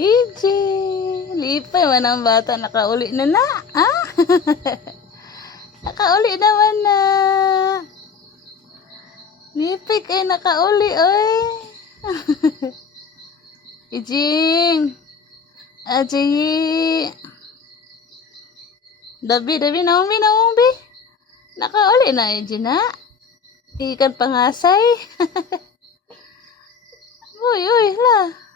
EJ, lipay man ang bata. Nakauli na na. Ah? Nakauli naman na. Lipay kay nakauli, oy. Ijing. Ajayi. Dabi, naumbi. Nakauli na, Ijing na. Ikan pangasay. Uy, la.